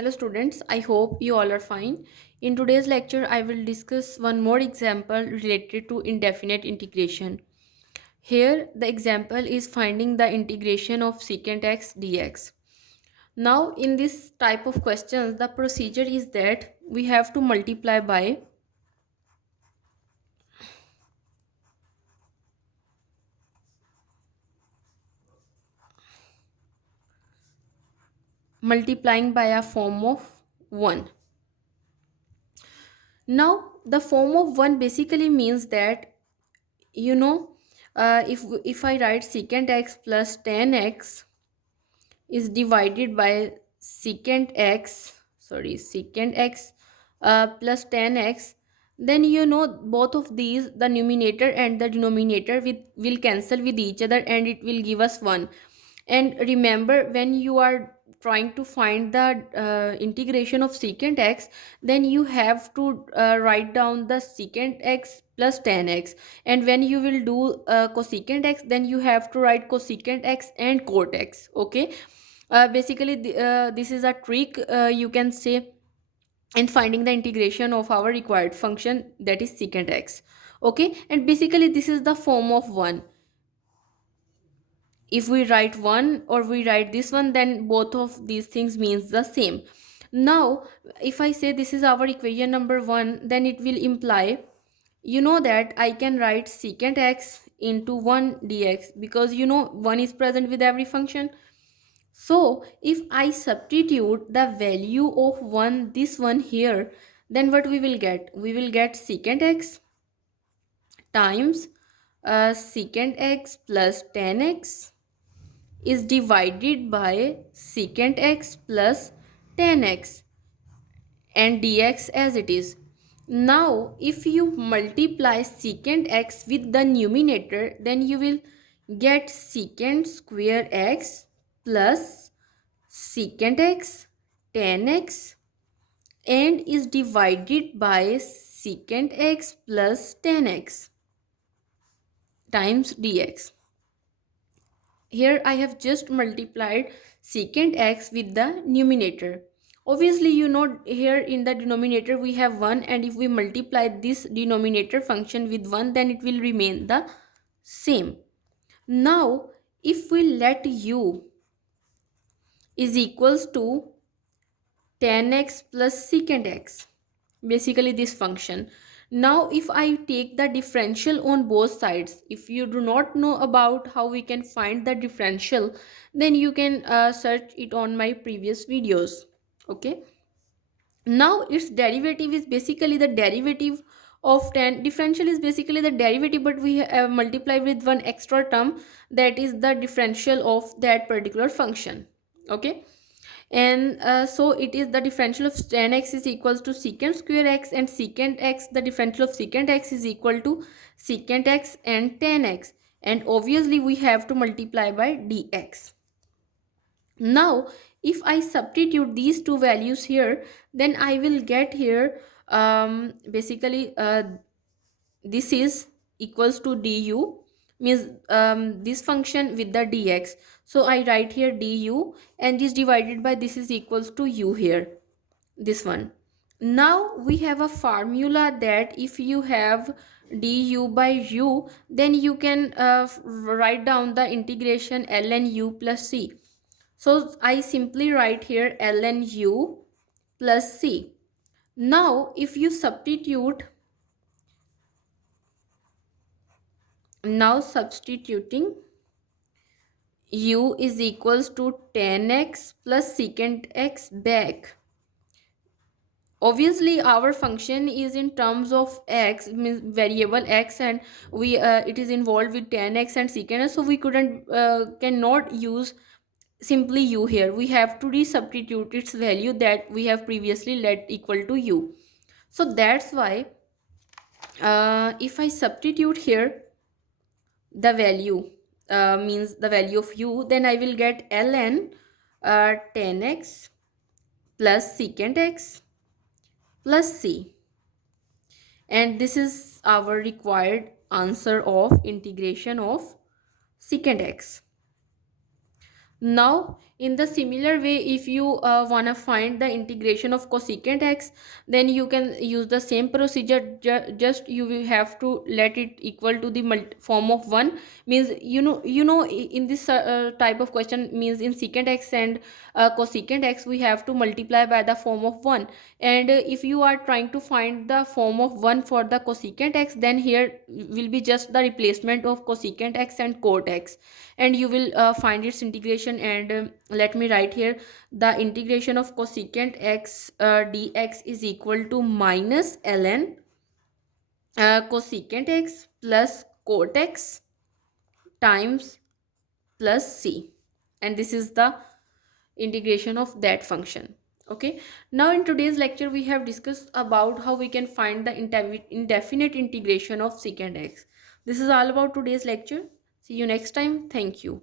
Hello students, I hope you all are fine. In today's lecture, I will discuss one more example related to indefinite integration. Here, the example is finding the integration of secant x dx. Now, in this type of questions, the procedure is that we have to multiplying by a form of 1. Now, the form of 1 basically means that, you know, if I write secant x plus tan x is divided by secant x plus tan x, then both of these, the numerator and the denominator, will cancel with each other and it will give us 1. And remember, when you are trying to find the integration of secant x, then you have to write down the secant x plus tan x, and when you will do cosecant x, then you have to write cosecant x and cot x. Okay, basically this is a trick, you can say, in finding the integration of our required function, that is secant x. Okay, and basically this is the form of 1. If we write 1 or we write this one, then both of these things means the same. Now, if I say this is our equation number 1, then it will imply, that I can write secant x into 1 dx, because 1 is present with every function. So if I substitute the value of 1, this one here, then what we will get? We will get secant x times secant x plus tan x is divided by secant x plus tan x and dx as it is. Now, if you multiply secant x with the numerator, then you will get secant square x plus secant x tan x and is divided by secant x plus tan x times dx. Here I have just multiplied secant x with the numerator. Obviously, here in the denominator we have 1, and if we multiply this denominator function with 1, then it will remain the same. Now, if we let u is equals to tan x plus secant x, basically this function. Now if I take the differential on both sides, if you do not know about how we can find the differential, then you can search it on my previous videos. Okay, now its derivative is basically the derivative of tan. Differential is basically the derivative, but we multiply with one extra term, that is the differential of that particular function. Okay, and so it is the differential of tan x is equals to secant square x, and secant x, the differential of secant x is equal to secant x and tan x, and obviously we have to multiply by dx. Now if I substitute these two values here, then I will get here, basically this is equals to du, means this function with the dx. So I write here du, and this divided by this is equals to u here, this one. Now we have a formula that if you have du by u, then you can write down the integration ln u plus c. So I simply write here ln u plus c. Now if you substitute, now substituting u is equals to tan x plus secant x back. Obviously our function is in terms of x, means variable x, and we it is involved with tan x and secant x, so we cannot use simply u here. We have to resubstitute its value that we have previously let equal to u. So that's why if I substitute here the value, means the value of u, then I will get ln tan x plus secant x plus c, and this is our required answer of integration of secant x. Now In the similar way, if you want to find the integration of cosecant x, then you can use the same procedure. Just you will have to let it equal to the form of 1. Means in this type of question, means in secant x and cosecant x, we have to multiply by the form of 1. And if you are trying to find the form of 1 for the cosecant x, then here will be just the replacement of cosecant x and cot x, and you will find its integration. And let me write here, the integration of cosecant x dx is equal to minus ln cosecant x plus cot x times plus c, and this is the integration of that function. Okay, now in today's lecture we have discussed about how we can find the indefinite integration of secant x. This is all about today's lecture. See you next time. Thank you.